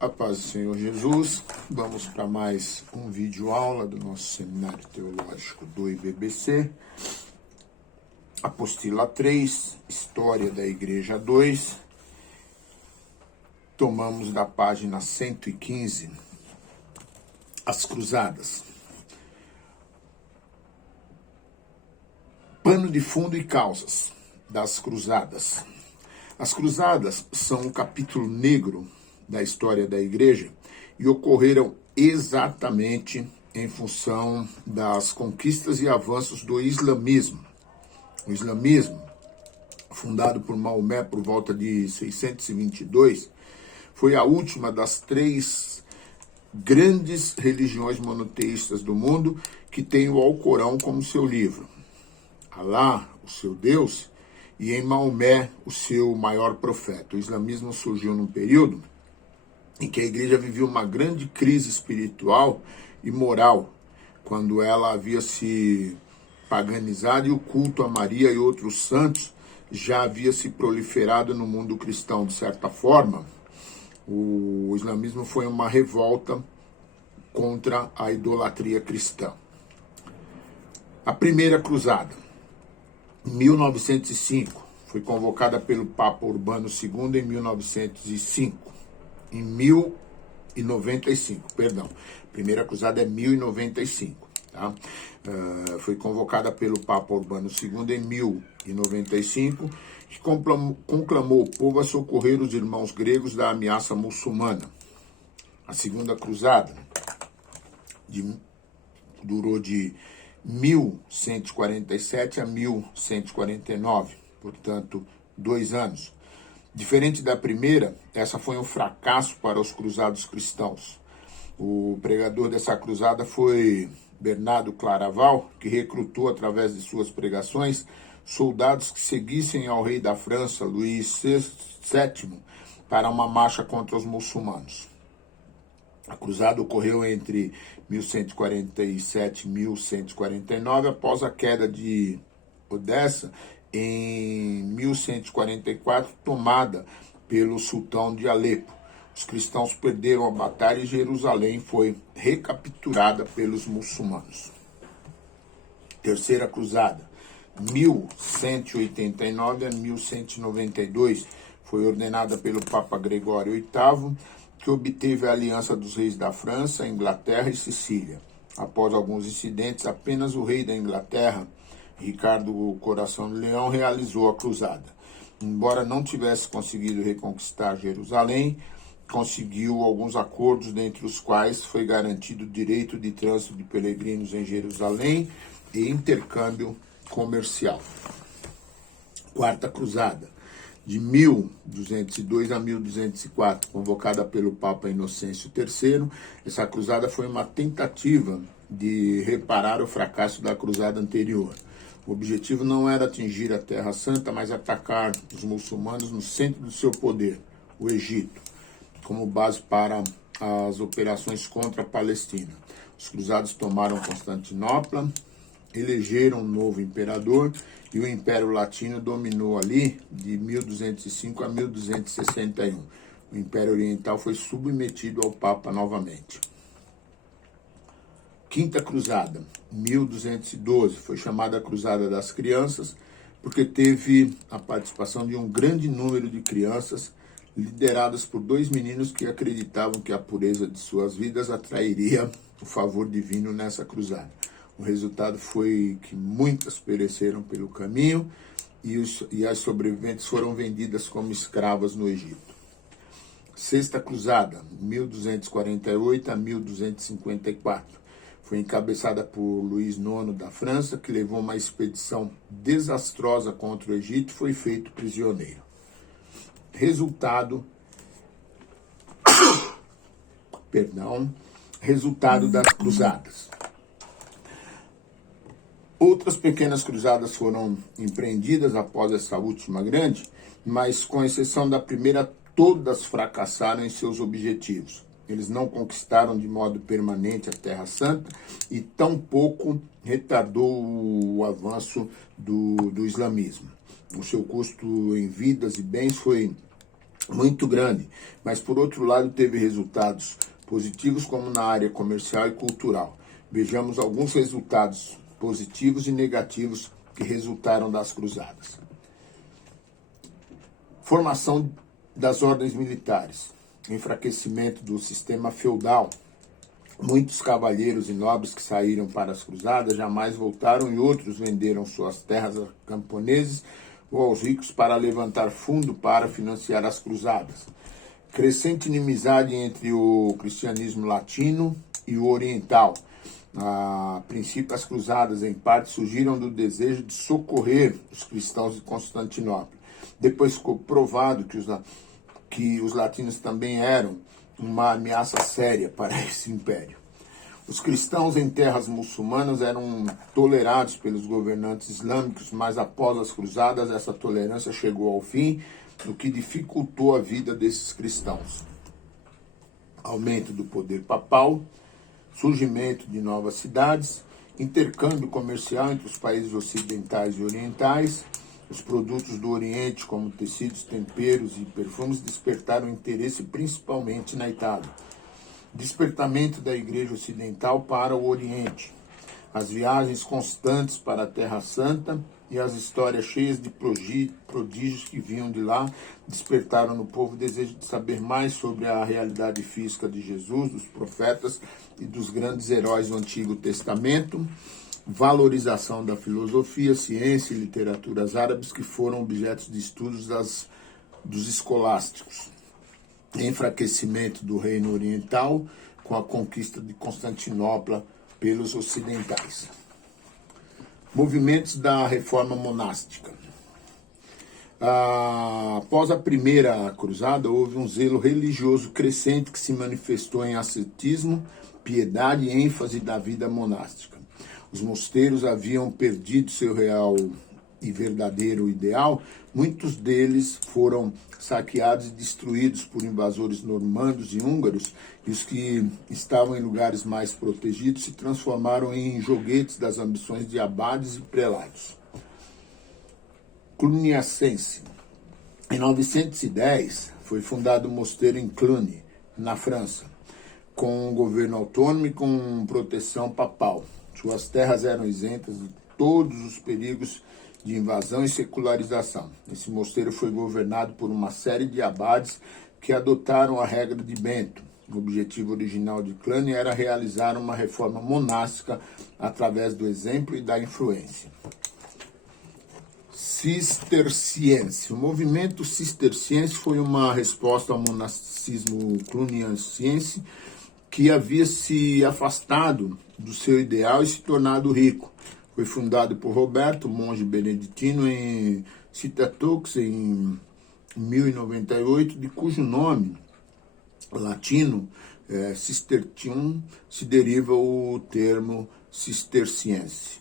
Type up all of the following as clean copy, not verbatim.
A paz do Senhor Jesus. Vamos para mais um vídeo aula do nosso Seminário Teológico do IBBC. Apostila 3, História da Igreja 2. Tomamos da página 115, As Cruzadas. Pano de fundo e causas das Cruzadas. As Cruzadas são um capítulo negro da história da igreja e ocorreram exatamente em função das conquistas e avanços do islamismo. O islamismo, fundado por Maomé por volta de 622, foi a última das três grandes religiões monoteístas do mundo que tem o Alcorão como seu livro. Alá, o seu Deus, e em Maomé, o seu maior profeta. O islamismo surgiu num período em que a igreja vivia uma grande crise espiritual e moral, quando ela havia se paganizado e o culto a Maria e outros santos já havia se proliferado no mundo cristão. De certa forma, o islamismo foi uma revolta contra a idolatria cristã. A primeira cruzada, em 1905, foi convocada pelo Papa Urbano II em 1905. Em 1095, perdão. A primeira cruzada é 1095, tá? Foi convocada pelo Papa Urbano II em 1095, que conclamou o povo a socorrer os irmãos gregos da ameaça muçulmana. A segunda cruzada durou de 1147 a 1149, portanto, 2 anos. Diferente da primeira, essa foi um fracasso para os cruzados cristãos. O pregador dessa cruzada foi Bernardo Claraval, que recrutou através de suas pregações soldados que seguissem ao rei da França, Luís VII, para uma marcha contra os muçulmanos. A cruzada ocorreu entre 1147 e 1149, após a queda de Odessa, em 1144, tomada pelo sultão de Alepo. Os cristãos perderam a batalha e Jerusalém foi recapturada pelos muçulmanos. Terceira cruzada, 1189 a 1192, foi ordenada pelo Papa Gregório VIII, que obteve a aliança dos reis da França, Inglaterra e Sicília. Após alguns incidentes, apenas o rei da Inglaterra, Ricardo Coração de Leão, realizou a cruzada. Embora não tivesse conseguido reconquistar Jerusalém, conseguiu alguns acordos, dentre os quais foi garantido o direito de trânsito de peregrinos em Jerusalém e intercâmbio comercial. Quarta cruzada, de 1202 a 1204, convocada pelo Papa Inocêncio III. Essa cruzada foi uma tentativa de reparar o fracasso da cruzada anterior. O objetivo não era atingir a Terra Santa, mas atacar os muçulmanos no centro do seu poder, o Egito, como base para as operações contra a Palestina. Os cruzados tomaram Constantinopla, elegeram um novo imperador e o Império Latino dominou ali de 1205 a 1261. O Império Oriental foi submetido ao Papa novamente. Quinta cruzada, 1212, foi chamada a Cruzada das Crianças, porque teve a participação de um grande número de crianças, lideradas por 2 meninos que acreditavam que a pureza de suas vidas atrairia o favor divino nessa cruzada. O resultado foi que muitas pereceram pelo caminho e as sobreviventes foram vendidas como escravas no Egito. Sexta cruzada, 1248 a 1254. Foi encabeçada por Luís IX da França, que levou uma expedição desastrosa contra o Egito e foi feito prisioneiro. Resultado das cruzadas. Outras pequenas cruzadas foram empreendidas após essa última grande, mas com exceção da primeira, todas fracassaram em seus objetivos. Eles não conquistaram de modo permanente a Terra Santa e tampouco retardou o avanço do islamismo. O seu custo em vidas e bens foi muito grande, mas por outro lado teve resultados positivos como na área comercial e cultural. Vejamos alguns resultados positivos e negativos que resultaram das cruzadas. Formação das ordens militares, enfraquecimento do sistema feudal. Muitos cavalheiros e nobres que saíram para as cruzadas jamais voltaram e outros venderam suas terras a camponeses ou aos ricos para levantar fundo para financiar as cruzadas. Crescente inimizade entre o cristianismo latino e o oriental. A princípio, as cruzadas, em parte, surgiram do desejo de socorrer os cristãos de Constantinopla. Depois ficou provado que os latinos também eram uma ameaça séria para esse império. Os cristãos em terras muçulmanas eram tolerados pelos governantes islâmicos, mas após as cruzadas essa tolerância chegou ao fim, o que dificultou a vida desses cristãos. Aumento do poder papal, surgimento de novas cidades, intercâmbio comercial entre os países ocidentais e orientais. Os produtos do Oriente, como tecidos, temperos e perfumes, despertaram interesse principalmente na Itália. Despertamento da Igreja Ocidental para o Oriente. As viagens constantes para a Terra Santa e as histórias cheias de prodígios que vinham de lá despertaram no povo o desejo de saber mais sobre a realidade física de Jesus, dos profetas e dos grandes heróis do Antigo Testamento. Valorização da filosofia, ciência e literaturas árabes que foram objetos de estudos dos escolásticos. Enfraquecimento do reino oriental com a conquista de Constantinopla pelos ocidentais. Movimentos da reforma monástica. Após a primeira cruzada, houve um zelo religioso crescente que se manifestou em ascetismo, piedade e ênfase da vida monástica. Os mosteiros haviam perdido seu real e verdadeiro ideal, muitos deles foram saqueados e destruídos por invasores normandos e húngaros, e os que estavam em lugares mais protegidos se transformaram em joguetes das ambições de abades e prelados. Cluniacense. Em 910, foi fundado o mosteiro em Cluny, na França, com um governo autônomo e com proteção papal. Suas terras eram isentas de todos os perigos de invasão e secularização. Esse mosteiro foi governado por uma série de abades que adotaram a regra de Bento. O objetivo original de Cluny era realizar uma reforma monástica através do exemplo e da influência. Cisterciense. O movimento cisterciense foi uma resposta ao monasticismo cluniacense, que havia se afastado do seu ideal e se tornado rico. Foi fundado por Roberto, monge beneditino, em Citatoux, em 1098, de cujo nome latino, Cistercium, se deriva o termo cisterciense.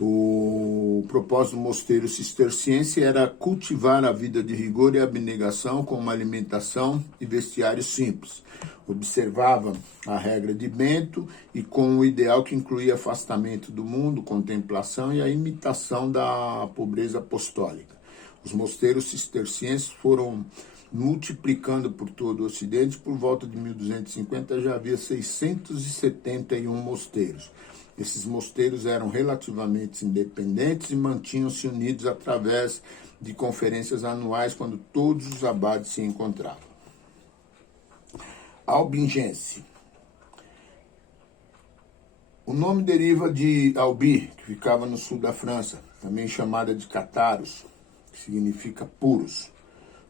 O propósito do mosteiro cisterciense era cultivar a vida de rigor e abnegação com uma alimentação e vestiário simples. Observava a regra de Bento e com o ideal que incluía afastamento do mundo, contemplação e a imitação da pobreza apostólica. Os mosteiros cistercienses foram multiplicando por todo o Ocidente. Por volta de 1250 já havia 671 mosteiros. Esses mosteiros eram relativamente independentes e mantinham-se unidos através de conferências anuais quando todos os abades se encontravam. Albingense. O nome deriva de Albi, que ficava no sul da França, também chamada de cátaros, que significa puros.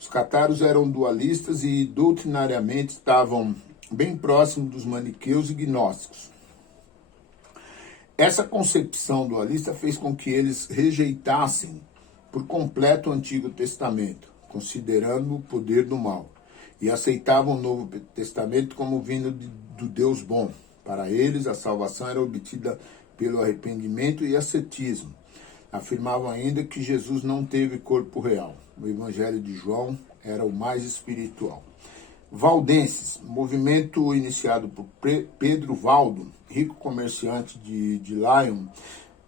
Os cátaros eram dualistas e doutrinariamente estavam bem próximos dos maniqueus e gnósticos. Essa concepção dualista fez com que eles rejeitassem por completo o Antigo Testamento, considerando o poder do mal, e aceitavam o Novo Testamento como vindo do Deus bom. Para eles, a salvação era obtida pelo arrependimento e ascetismo. Afirmavam ainda que Jesus não teve corpo real. O Evangelho de João era o mais espiritual. Valdenses, movimento iniciado por Pedro Valdo, rico comerciante de Lyon,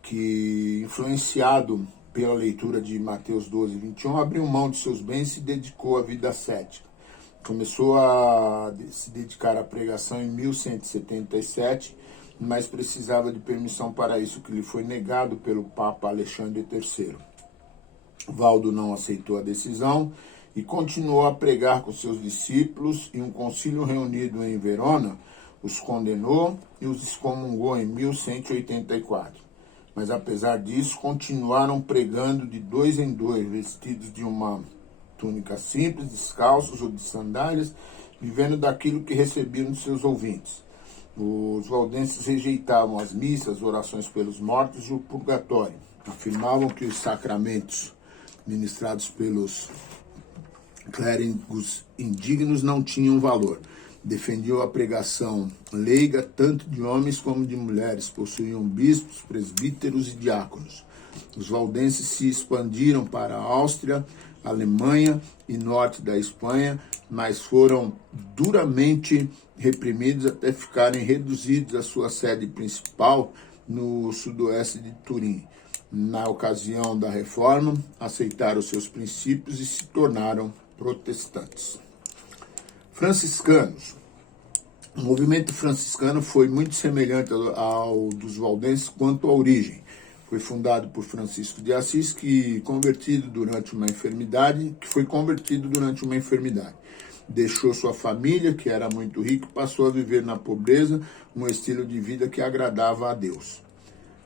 que, influenciado pela leitura de Mateus 12, 21, abriu mão de seus bens e se dedicou à vida ascética. Começou a se dedicar à pregação em 1177, mas precisava de permissão para isso, que lhe foi negado pelo Papa Alexandre III. Valdo não aceitou a decisão e continuou a pregar com seus discípulos, e um concílio reunido em Verona os condenou e os excomungou em 1184. Mas apesar disso, continuaram pregando de dois em dois, vestidos de uma túnica simples, descalços ou de sandálias, vivendo daquilo que recebiam de seus ouvintes. Os valdenses rejeitavam as missas, orações pelos mortos e o purgatório. Afirmavam que os sacramentos ministrados pelos clérigos indignos não tinham valor. Defendiam a pregação leiga, tanto de homens como de mulheres. Possuíam bispos, presbíteros e diáconos. Os valdenses se expandiram para a Áustria, Alemanha e norte da Espanha, mas foram duramente reprimidos até ficarem reduzidos à sua sede principal no sudoeste de Turim. Na ocasião da reforma, aceitaram seus princípios e se tornaram protestantes. Franciscanos. O movimento franciscano foi muito semelhante ao dos valdenses quanto à origem. Foi fundado por Francisco de Assis, que foi convertido durante uma enfermidade. Deixou sua família, que era muito rica, e passou a viver na pobreza, um estilo de vida que agradava a Deus.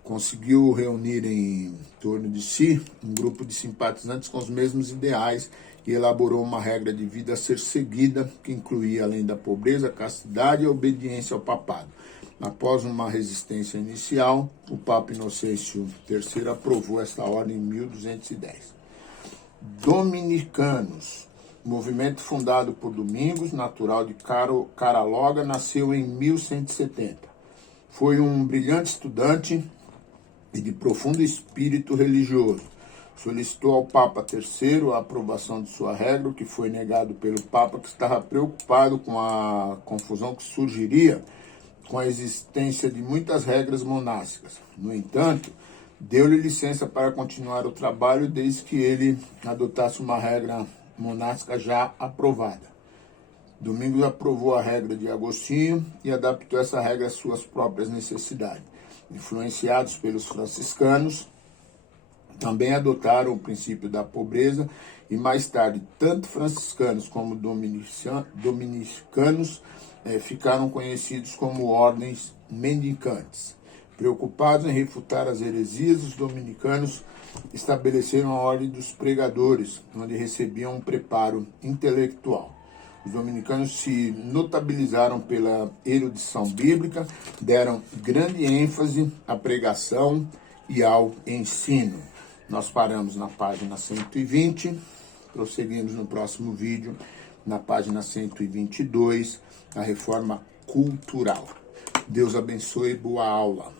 Conseguiu reunir em torno de si um grupo de simpatizantes com os mesmos ideais e elaborou uma regra de vida a ser seguida, que incluía, além da pobreza, a castidade e a obediência ao papado. Após uma resistência inicial, o Papa Inocêncio III aprovou esta ordem em 1210. Dominicanos. Movimento fundado por Domingos, natural de Caraloga, nasceu em 1170. Foi um brilhante estudante e de profundo espírito religioso. Solicitou ao Papa III a aprovação de sua regra, que foi negado pelo Papa, que estava preocupado com a confusão que surgiria com a existência de muitas regras monásticas. No entanto, deu-lhe licença para continuar o trabalho desde que ele adotasse uma regra monástica já aprovada. Domingos aprovou a regra de Agostinho e adaptou essa regra às suas próprias necessidades. Influenciados pelos franciscanos, também adotaram o princípio da pobreza e mais tarde, tanto franciscanos como dominicanos ficaram conhecidos como ordens mendicantes. Preocupados em refutar as heresias, os dominicanos estabeleceram a ordem dos pregadores, onde recebiam um preparo intelectual. Os dominicanos se notabilizaram pela erudição bíblica, deram grande ênfase à pregação e ao ensino. Nós paramos na página 120, prosseguimos no próximo vídeo, na página 122, a reforma cultural. Deus abençoe, boa aula.